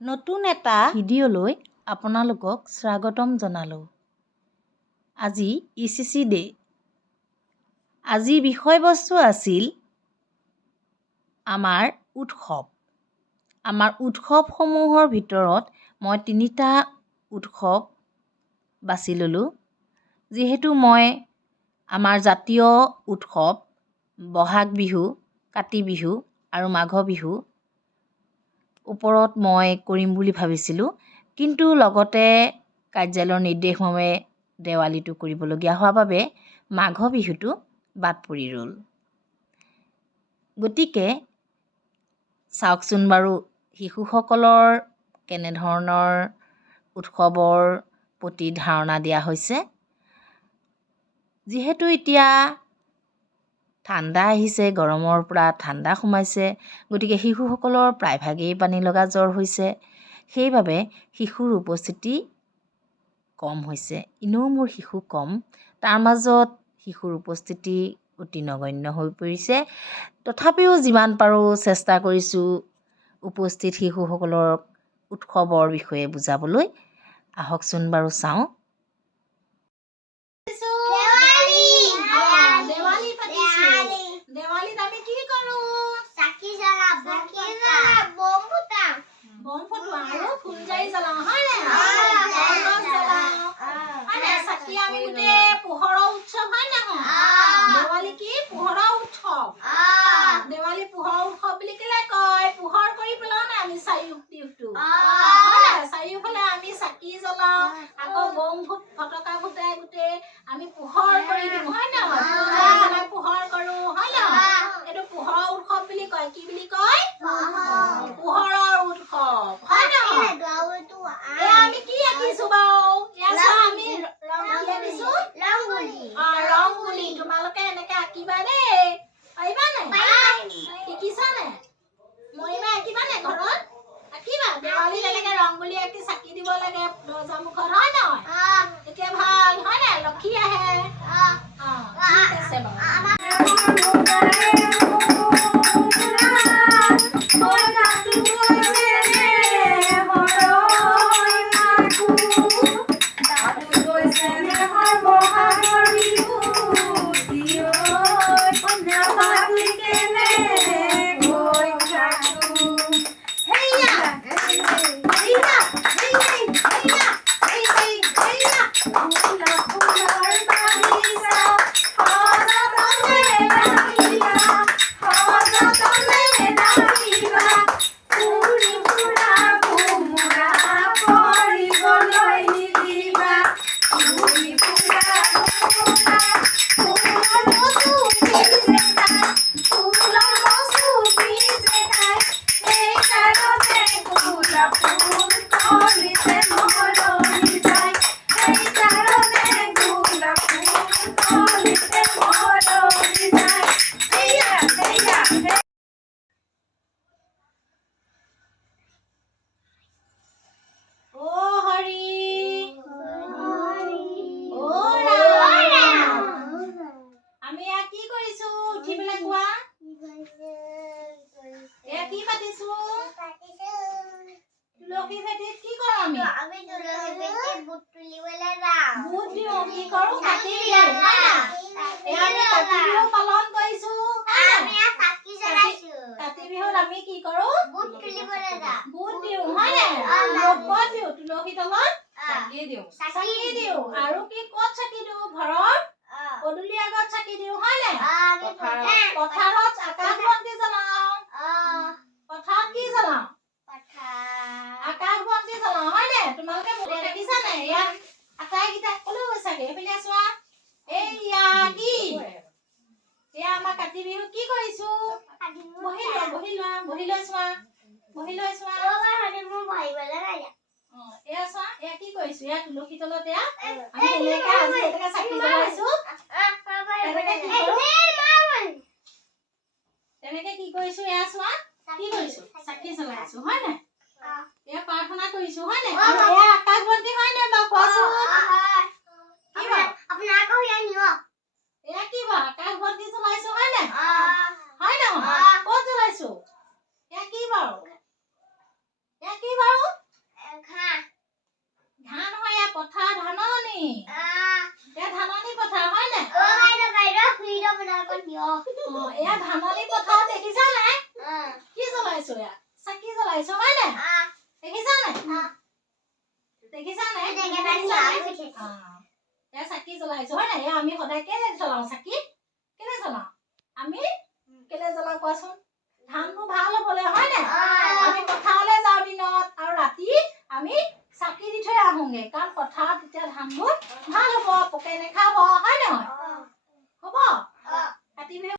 নতুন এটা ভিডিঅ'লৈ আপোনালোকক স্বাগতম জনালোঁ। আজি ECC ডে। আজি বিষয়বস্তু আছিল আমাৰ উৎসৱ। আমাৰ উৎসৱসমূহৰ ভিতৰত মই 3টা উৎসৱ বাছি ল'লোঁ। যিহেতু মই আমাৰ জাতীয় উৎসৱ বহাগ বিহু, কাতি বিহু আৰু মাঘ বিহু ওপৰত মই কৰিম বুলি ভাবিছিলোঁ, কিন্তু লগতে কাৰ্যালয়ৰ নিৰ্দেশমৰ্মে দেৱালীটো কৰিবলগীয়া হোৱাৰ বাবে মাঘ বিহুটো বাদ পৰি ৰ'ল। গতিকে চাওকচোন বাৰু শিশুসকলৰ কেনেধৰণৰ উৎসৱৰ প্ৰতি ধাৰণা দিয়া হৈছে। যিহেতু এতিয়া ঠাণ্ডা আহিছে, গৰমৰ পৰা ঠাণ্ডা সোমাইছে, গতিকে শিশুসকলৰ প্ৰায়ভাগেই পানীলগা জ্বৰ হৈছে। সেইবাবে শিশুৰ উপস্থিতি কম হৈছে। এনেও মোৰ শিশু কম, তাৰ মাজত শিশুৰ উপস্থিতি অতি নগণ্য হৈ পৰিছে। তথাপিও যিমান পাৰোঁ চেষ্টা কৰিছোঁ উপস্থিত শিশুসকলক উৎসৱৰ বিষয়ে বুজাবলৈ। আহকচোন বাৰু চাওঁ। দেৱালীত আমি কি কৰোঁ? চাকি জ্বলাওঁ, বম ফুটাওঁ। আৰু ফুলজাৰি জ্বলাওঁ, হয় নাই? চাকি আমি গোটেই পোহৰৰ উৎসৱ, হয় নহয়? দেৱালী কি? পোহৰৰ উৎসৱ। দেৱালী পোহৰৰ উৎসৱ বুলি কেলে কয়? পোহৰ কৰি পেলাওঁ নাই আমি চাৰিওফালে। চাৰিওফালে আমি চাকি জ্বলাওঁ, আকৌ বম ফটকা ফুটাই গোটেই আমি পোহৰ কৰি দিওঁ, হয় নহয়? পোহৰ কৰোঁ, হয় নহয়? এইটো পোহৰৰ উৎসৱ বুলি কয়। কি বুলি কয়? পোহৰৰ উৎসৱ, হয় নহয়? এয়া আমি কি আঁকিছো বাৰু? আমি ৰংগুলি আঁকিছো। ৰংগুলি তোমালোকে এনেকে আঁকিবা দেই। পাৰিবা নাই? শিকিছা নাই? মৰিমা আঁকিবা নাই ঘৰত? আঁকিবা। দেৱালীত এনেকে ৰংগুলি আঁকি চাকি দিব লাগে দৰ্জা মুখত, হয় নহয়? তেতিয়া ভাল, হয় নাই? লক্ষী আহে। ঠিক আছে বাৰু। আৰু কি ক'ত চাকি দিওঁ? ঘৰত পদূলি আগত চাকি দিওঁ, হয় নাই? পথাৰত আকাশ বন্তি জ্বলাওঁ। পথাৰত কি জ্বলাওঁ? আকাশ বন্তি জ্বলাওঁ, হয় নাই? তোমালোকে দেখিছা নাই? এয়া আটাইকেইটা কলৈ গৈছাগে? এইফালে চোৱা। এইয়া কি? এয়া আমাৰ কাতি বিহু কি কৰিছো? বহি লৈ চোৱা। এয়া চোৱা, এয়া কি কৰিছো? এয়া তুলসী তলত এয়া আমি এনেকে চাকি জ্বলাইছো। তেনেকে কি কৰিছো? এয়া চোৱা, কি কৰিছো? চাকি জ্বলাইছো, হয় নাই? এয়া প্ৰাৰ্থনা কৰিছো, হয় নাই? এয়া আকাশ বন্তি, হয় নাই বাৰু? কোৱাচোন। এয়া কি বাৰু? আকাশ বন্তি জ্বলাইছো, হয় নাই? হয় নহয়? ক'ত জ্বলাইছো? এয়া কি বাৰু? এয়া ধাননি পথাৰ হয় নাই এয়া ধাননি পথাৰ দেখিছা নাই কি জ্বলাইছো এয়া চাকি জ্বলাইছো হয় নাই দেখিছা নাই দেখিছা নাই এয়া চাকি জ্বলাইছো হয় নাই এয়া আমি সদায় কেলে জ্বলাও চাকি কেলে জ্বলাও আমি কেলে জ্বলাও কোৱাচোন ধানবোৰ ভাল হ'বলৈ হয় নাই আমি পথাৰলৈ যাওঁ দিনত আৰু ৰাতি আমি